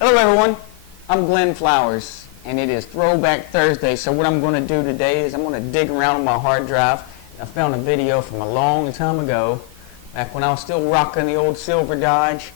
Hello everyone, I'm Glenn Flowers and it is Throwback Thursday. So what I'm going to do today is I'm going to dig around on my hard drive. I found a video from a long time ago, back when I was still rocking the old silver Dodge.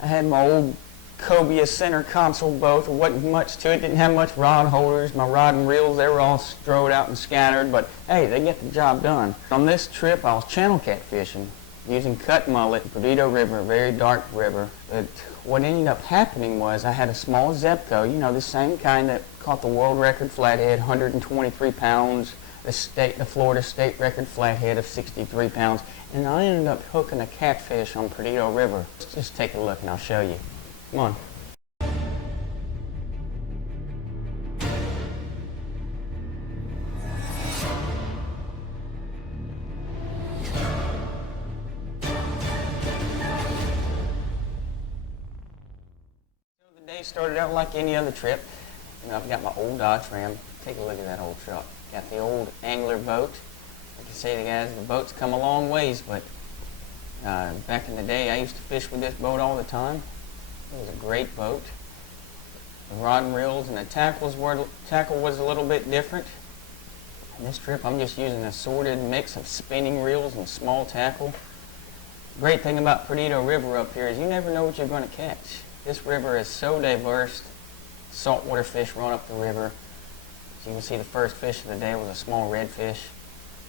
I had my old Cobia center console boat. There wasn't much to it, didn't have much rod holders. My rod and reels, they were all strode out and scattered, but hey, they get the job done. On this trip I was channel catfishing using cut mullet, Perdido River, a very dark river. But what ended up happening was I had a small Zebco, you know, the same kind that caught the world record flathead, 123 pounds, the Florida state record flathead of 63 pounds, and I ended up hooking a catfish on Perdido River. Let's just take a look and I'll show you. Come on. Day started out like any other trip. You know, I've got my old Dodge Ram. Take a look at that old truck. Got the old angler boat. Like I say, the guys, the boat's come a long ways, but back in the day, I used to fish with this boat all the time. It was a great boat. The rod and reels and the tackle was a little bit different. And this trip, I'm just using an assorted mix of spinning reels and small tackle. Great thing about Perdido River up here is you never know what you're going to catch. This river is so diverse. Saltwater fish run up the river. As you can see, the first fish of the day was a small redfish.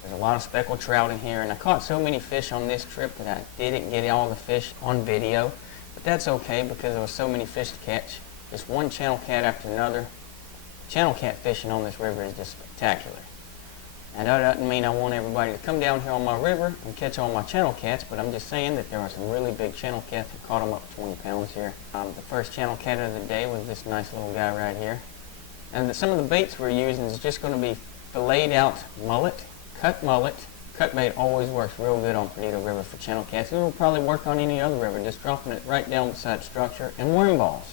There's a lot of speckled trout in here, and I caught so many fish on this trip that I didn't get all the fish on video. But that's okay because there were so many fish to catch. Just one channel cat after another. Channel cat fishing on this river is just spectacular. And that doesn't mean I want everybody to come down here on my river and catch all my channel cats, but I'm just saying that there are some really big channel cats. I caught them up to 20 pounds here. The first channel cat of the day was this nice little guy right here. And some of the baits we're using is just going to be filleted out mullet, cut mullet. Cut bait always works real good on Perdido River for channel cats. It will probably work on any other river, just dropping it right down beside structure. And worm balls.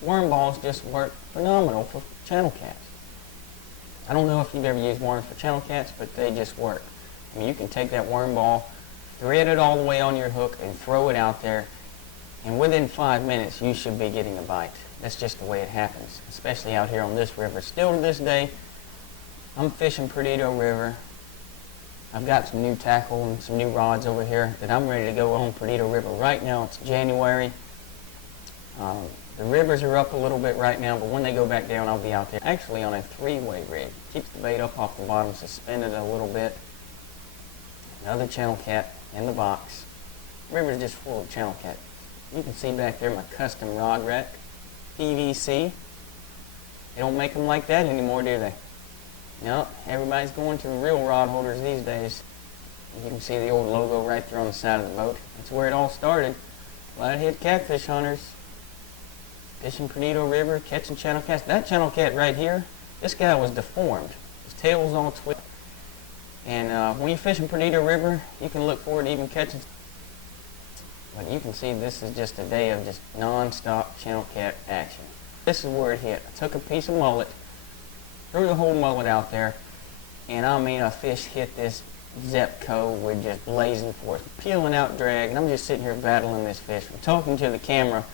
Worm balls just work phenomenal for channel cats. I don't know if you've ever used worms for channel cats, but they just work. I mean, you can take that worm ball, thread it all the way on your hook, and throw it out there, and within 5 minutes, you should be getting a bite. That's just the way it happens, especially out here on this river. Still to this day, I'm fishing Perdido River. I've got some new tackle and some new rods over here that I'm ready to go on Perdido River. Right now, it's January. The rivers are up a little bit right now, but when they go back down, I'll be out there. Actually on a three-way rig. Keeps the bait up off the bottom, suspended a little bit. Another channel cat in the box. The river's just full of channel cat. You can see back there my custom rod rack, PVC. They don't make them like that anymore, do they? No, everybody's going to the real rod holders these days. You can see the old logo right there on the side of the boat. That's where it all started. Flathead catfish hunters. Fishing Perdido River, catching channel cats. That channel cat right here, this guy was deformed. His tail was all twisted. And when you're fishing Perdido River, you can look forward to even catching. But you can see this is just a day of just non-stop channel cat action. This is where it hit. I took a piece of mullet, threw the whole mullet out there, and I mean a fish hit this Zebco with just blazing force, peeling out drag, and I'm just sitting here battling this fish. I'm talking to the camera.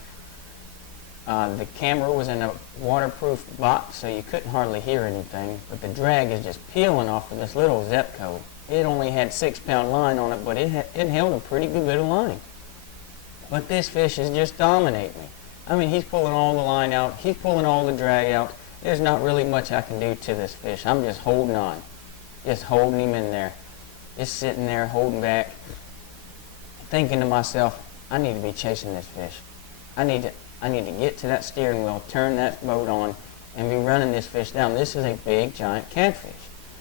The camera was in a waterproof box, so you couldn't hardly hear anything, but the drag is just peeling off of this little Zebco. It only had 6-pound line on it, but it held a pretty good bit of line. But this fish is just dominating me. I mean, he's pulling all the line out, he's pulling all the drag out. There's not really much I can do to this fish. I'm just holding on, just holding him in there, just sitting there holding back, thinking to myself, I need to be chasing this fish. I need to get to that steering wheel, turn that boat on, and be running this fish down. This is a big, giant catfish.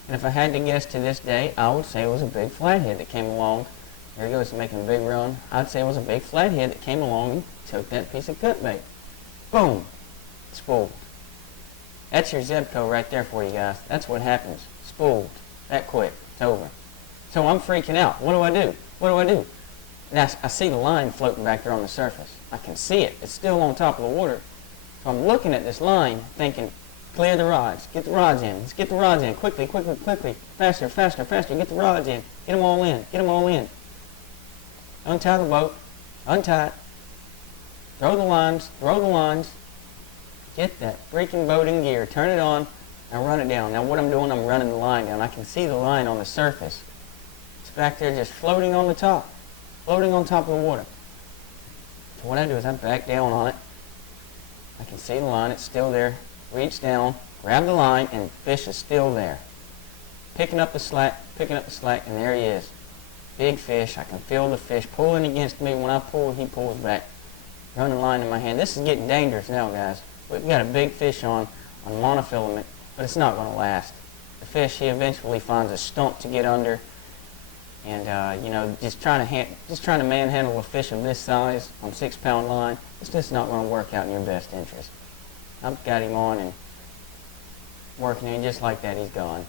And if I had to guess to this day, I would say it was a big flathead that came along. There he goes, making a big run. I'd say it was a big flathead that came along and took that piece of cut bait. Boom! Spooled. That's your Zebco right there for you guys. That's what happens. Spooled. That quick. It's over. So I'm freaking out. What do I do? What do I do? And I see the line floating back there on the surface. I can see it. It's still on top of the water. So I'm looking at this line thinking, clear the rods. Get the rods in. Let's get the rods in. Quickly, quickly, quickly. Faster, faster, faster. Get the rods in. Get them all in. Get them all in. Untie the boat. Untie it. throw the lines, get that freaking boat in gear, turn it on, and run it down. Now what I'm doing, I'm running the line down. I can see the line on the surface. It's back there just floating on the top, floating on top of the water. So what I do is I back down on it. I can see the line, it's still there. Reach down, grab the line, and the fish is still there. Picking up the slack, and there he is. Big fish. I can feel the fish pulling against me. When I pull, he pulls back. Run the line in my hand. This is getting dangerous now, guys. We've got a big fish on monofilament, but it's not going to last. The fish, he eventually finds a stump to get under, and you know, just trying to manhandle a fish of this size on 6-pound line. It's just not going to work out in your best interest. I've got him on and working, and just like that, he's gone.